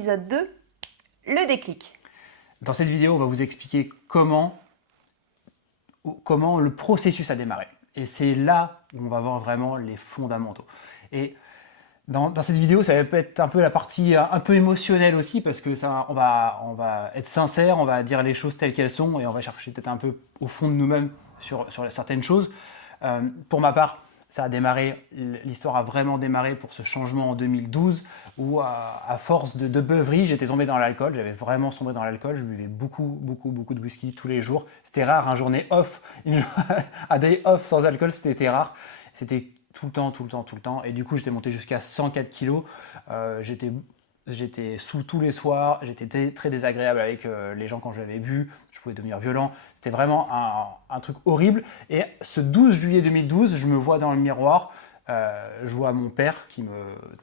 Épisode 2, le déclic. Dans cette vidéo, on va vous expliquer comment le processus a démarré. Et c'est là où on va voir vraiment les fondamentaux. Et dans cette vidéo, ça peut être un peu la partie un peu émotionnelle aussi, parce que ça, on va être sincère, on va dire les choses telles qu'elles sont, et on va chercher peut-être un peu au fond de nous-mêmes sur certaines choses. Pour ma part, ça a démarré, l'histoire a vraiment démarré pour ce changement en 2012 où à force de beuverie, j'étais tombé dans l'alcool, j'avais vraiment sombré dans l'alcool, je buvais beaucoup de whisky tous les jours. C'était rare, un journée off, un day off sans alcool, c'était rare. C'était tout le temps. Et du coup, j'étais monté jusqu'à 104 kilos. J'étais sous tous les soirs, j'étais très désagréable avec les gens quand j'avais bu, je pouvais devenir violent. C'était vraiment un truc horrible. Et ce 12 juillet 2012, je me vois dans le miroir, je vois mon père qui me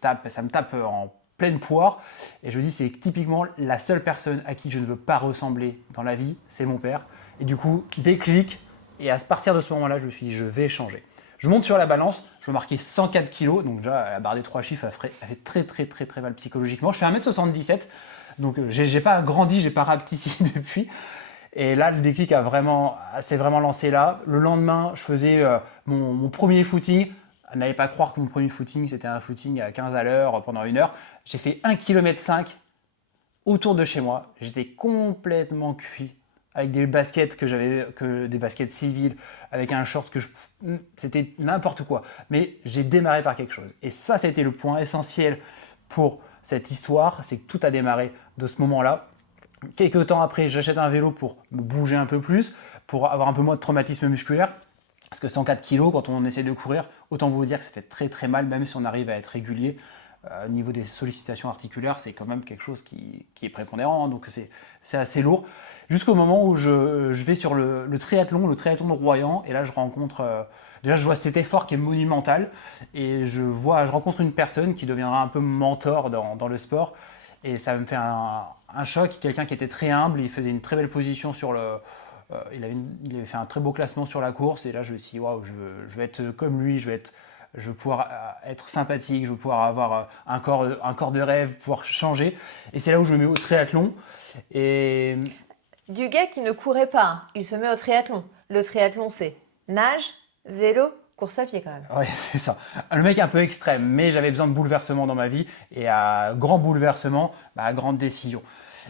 tape, ça me tape en pleine poire. Et je me dis, c'est typiquement la seule personne à qui je ne veux pas ressembler dans la vie, c'est mon père. Et du coup, déclic. Et à partir de ce moment-là, je me suis dit, je vais changer. Je monte sur la balance, je marquais 104 kilos, donc déjà la barre des 3 chiffres, elle fait très mal psychologiquement. Je fais 1m77, donc j'ai pas grandi, j'ai pas rapetissé depuis. Et là, le déclic s'est vraiment lancé là. Le lendemain, je faisais mon premier footing. N'allez pas croire que mon premier footing, c'était un footing à 15 à l'heure pendant 1 heure. J'ai fait 1,5 km autour de chez moi. J'étais complètement cuit avec des baskets des baskets civiles, avec un short c'était n'importe quoi. Mais j'ai démarré par quelque chose. Et ça a été le point essentiel pour cette histoire, c'est que tout a démarré de ce moment-là. Quelques temps après, j'achète un vélo pour me bouger un peu plus, pour avoir un peu moins de traumatisme musculaire. Parce que 104 kg, quand on essaie de courir, autant vous dire que ça fait très mal, même si on arrive à être régulier. Au niveau des sollicitations articulaires, c'est quand même quelque chose qui est prépondérant, donc c'est assez lourd. Jusqu'au moment où je vais sur le triathlon de Royan, et là je rencontre, déjà je vois cet effort qui est monumental, et je rencontre une personne qui deviendra un peu mon mentor dans le sport, et ça me fait un choc, quelqu'un qui était très humble, il faisait une très belle position il avait fait un très beau classement sur la course, et là je me suis dit, waouh, je vais être comme lui, je vais pouvoir être sympathique, je vais pouvoir avoir un corps de rêve, pouvoir changer. Et c'est là où je me mets au triathlon. Et Du gars qui ne courait pas, il se met au triathlon. Le triathlon, c'est nage, vélo, course à pied quand même. ouais, c'est ça. Le mec un peu extrême, mais j'avais besoin de bouleversement dans ma vie. Et à grand bouleversement, à grande décision.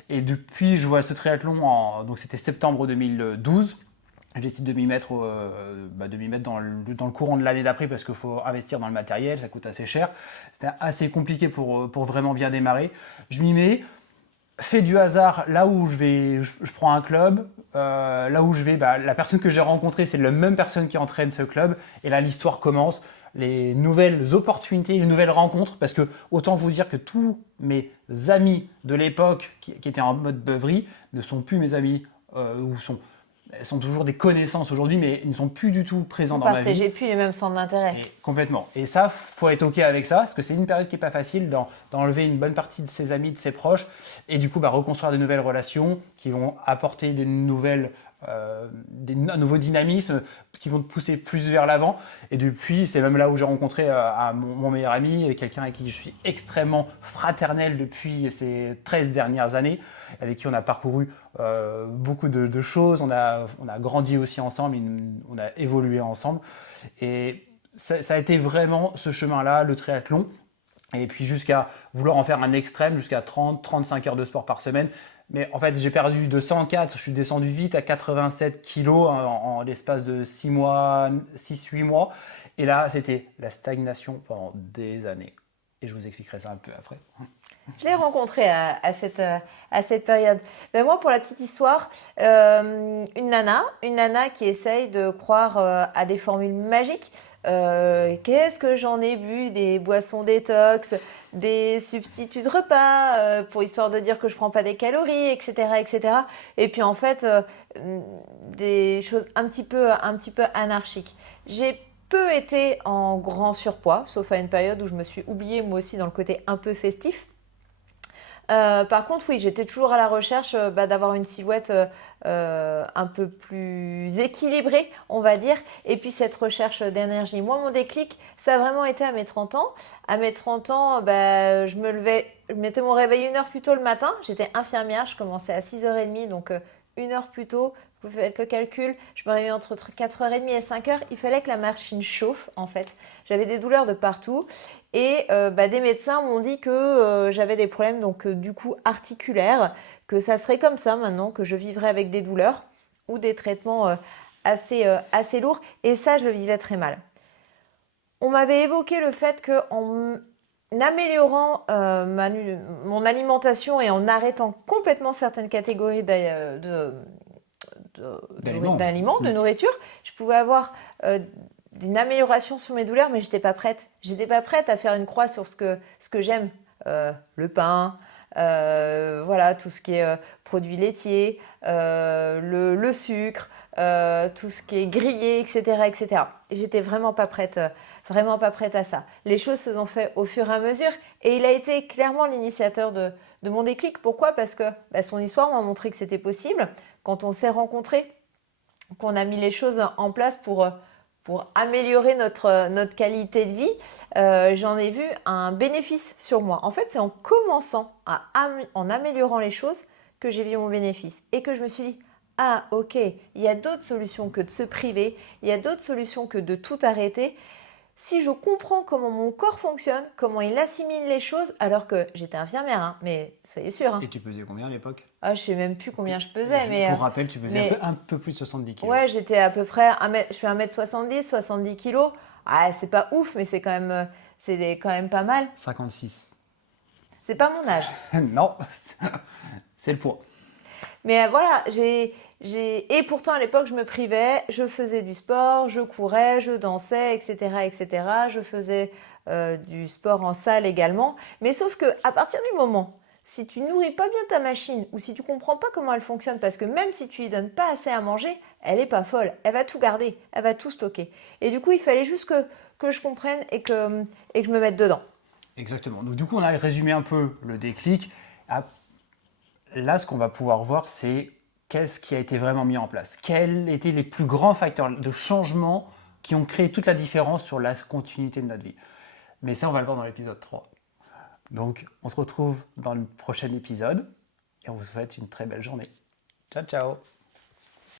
Et depuis, je vois ce triathlon, donc c'était septembre 2012. Je décide de m'y mettre dans le courant de l'année d'après parce qu'il faut investir dans le matériel, ça coûte assez cher. C'était assez compliqué pour vraiment bien démarrer. Je m'y mets, fais du hasard, là où je prends un club, là où je vais, la personne que j'ai rencontrée, c'est la même personne qui entraîne ce club. Et là, l'histoire commence, les nouvelles opportunités, les nouvelles rencontres, parce que autant vous dire que tous mes amis de l'époque qui étaient en mode beuverie ne sont plus mes amis, elles sont toujours des connaissances aujourd'hui, mais ils ne sont plus du tout présents dans ma vie. Vous partagez plus les mêmes centres d'intérêt. Complètement. Et ça, faut être OK avec ça, parce que c'est une période qui n'est pas facile d'enlever une bonne partie de ses amis, de ses proches, et du coup, reconstruire de nouvelles relations qui vont apporter un nouveau dynamisme, qui vont te pousser plus vers l'avant. Et depuis, c'est même là où j'ai rencontré mon meilleur ami, quelqu'un avec qui je suis extrêmement fraternel depuis ces 13 dernières années, avec qui on a parcouru beaucoup de choses, on a grandi aussi ensemble, on a évolué ensemble. Et ça a été vraiment ce chemin-là, le triathlon. Et puis jusqu'à vouloir en faire un extrême, jusqu'à 30-35 heures de sport par semaine. Mais en fait, j'ai perdu de 104, je suis descendu vite à 87 kilos en l'espace de 6-8 mois. Et là, c'était la stagnation pendant des années. Et je vous expliquerai ça un peu après. Je l'ai rencontré à cette période. Ben moi, pour la petite histoire, une nana qui essaye de croire à des formules magiques. Qu'est-ce que j'en ai bu, des boissons détox, des substituts de repas, pour histoire de dire que je prends pas des calories, etc., etc. Et puis en fait, des choses un petit peu anarchiques. J'ai peu été en grand surpoids, sauf à une période où je me suis oubliée moi aussi dans le côté un peu festif. Par contre, oui, j'étais toujours à la recherche d'avoir une silhouette un peu plus équilibrée, on va dire, et puis cette recherche d'énergie. Moi, mon déclic, ça a vraiment été à mes 30 ans. À mes 30 ans, je me levais, je mettais mon réveil 1 heure plus tôt le matin. J'étais infirmière, je commençais à 6h30, donc 1 heure plus tôt. Vous faites le calcul, je me réveillais entre 4h30 et 5h. Il fallait que la machine chauffe, en fait. J'avais des douleurs de partout. Et des médecins m'ont dit que j'avais des problèmes donc du coup articulaires, que ça serait comme ça maintenant, que je vivrais avec des douleurs ou des traitements assez lourds. Et ça, je le vivais très mal. On m'avait évoqué le fait qu'en améliorant mon alimentation et en arrêtant complètement certaines catégories d'aliments, de nourriture, je pouvais avoir une amélioration sur mes douleurs, mais j'étais pas prête. J'étais pas prête à faire une croix sur ce que j'aime. Le pain, voilà, tout ce qui est produits laitiers, le sucre, tout ce qui est grillé, etc., etc. Et j'étais vraiment pas prête à ça. Les choses se sont faites au fur et à mesure, et il a été clairement l'initiateur de mon déclic. Pourquoi? Parce que son histoire m'a montré que c'était possible. Quand on s'est rencontrés, qu'on a mis les choses en place pour améliorer notre qualité de vie, j'en ai vu un bénéfice sur moi. En fait, c'est en commençant, en améliorant les choses, que j'ai vu mon bénéfice et que je me suis dit, ah ok, il y a d'autres solutions que de se priver, il y a d'autres solutions que de tout arrêter. Si je comprends comment mon corps fonctionne, comment il assimile les choses, alors que j'étais infirmière, hein, mais soyez sûrs. Hein. Et tu pesais combien à l'époque? Je ne sais même plus combien je pesais. Mais, pour rappel, tu pesais un peu plus de 70 kg. Ouais, j'étais à peu près, je fais 1m70, 70 kg. Ah, c'est pas ouf, mais c'est quand même pas mal. 56. C'est pas mon âge. Non, c'est le poids. Mais voilà, et pourtant à l'époque je me privais, je faisais du sport, je courais, je dansais, etc., etc. Je faisais du sport en salle également. Mais sauf que à partir du moment, si tu nourris pas bien ta machine ou si tu comprends pas comment elle fonctionne, parce que même si tu lui donnes pas assez à manger, elle est pas folle, elle va tout garder, elle va tout stocker. Et du coup, il fallait juste que je comprenne et que je me mette dedans. Exactement. Donc du coup, on a résumé un peu le déclic. Là, ce qu'on va pouvoir voir, c'est qu'est-ce qui a été vraiment mis en place. Quels étaient les plus grands facteurs de changement qui ont créé toute la différence sur la continuité de notre vie. Mais ça, on va le voir dans l'épisode 3. Donc, on se retrouve dans le prochain épisode et on vous souhaite une très belle journée. Ciao, ciao!